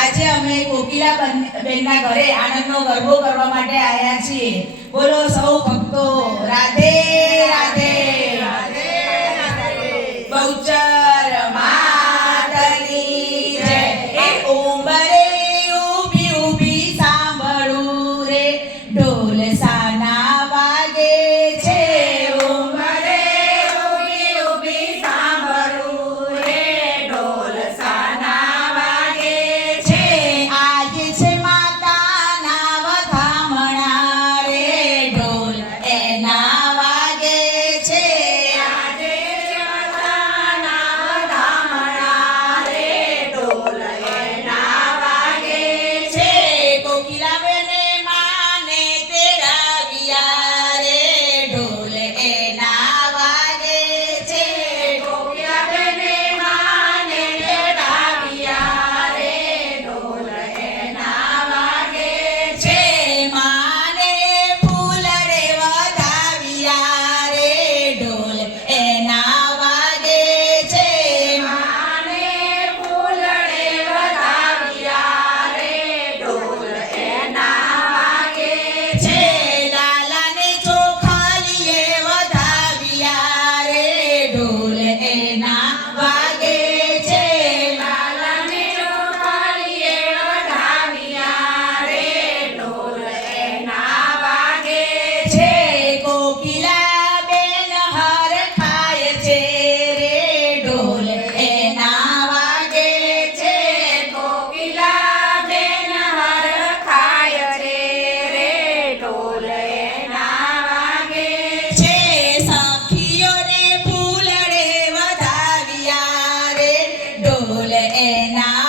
આજે અમે કોકિલા બેનના ઘરે આનંદનો ગરબો કરવા માટે આવ્યા છીએ. બોલો સૌ ભક્તો રાધે રાધે. બહુચર માતની જય. એ ઉંબરે ઊભી ઊભી સાંભળું રે ઢોલ સાના વાગે છે. ઉંબરે ઊભી ઊભી સાંભળું રે ઢોલ સાના વાગે છે. આજે છે માતાના વધામણા રે ઢોલ એના વાગે છે. આજે છે માતાના વધામણા રે ઢોલ એના વાગે છે. કોકિલા બેને માને તેડાવ્યા રે ઢોલ એના વાગે છે. કોકિલા બેને માને તેડાવ્યા રે ઢોલ એના વાગે છે. માને ફૂલડે વધાવ્યા રે ઢોલ એના વાગે છે. માને ફૂલડે વધાવ્યા રે ઢોલ એના વાગે છે. લાલાને ચોખાલીએ વધાવ્યા રે ઢોલ એના વાગે છે. લાલાને ચોખાલીએ વધાવ્યા રે ઢોલ એના વાગે છે. કોકિલા બેન હરખાય છે રે ઢોલ એના વાગે છે. કોકિલા બેન હરખાય છે રે ઢોલ એના વાગે છે. સખીઓને ફૂલડે વધાવ્યા રે ઢોલ એના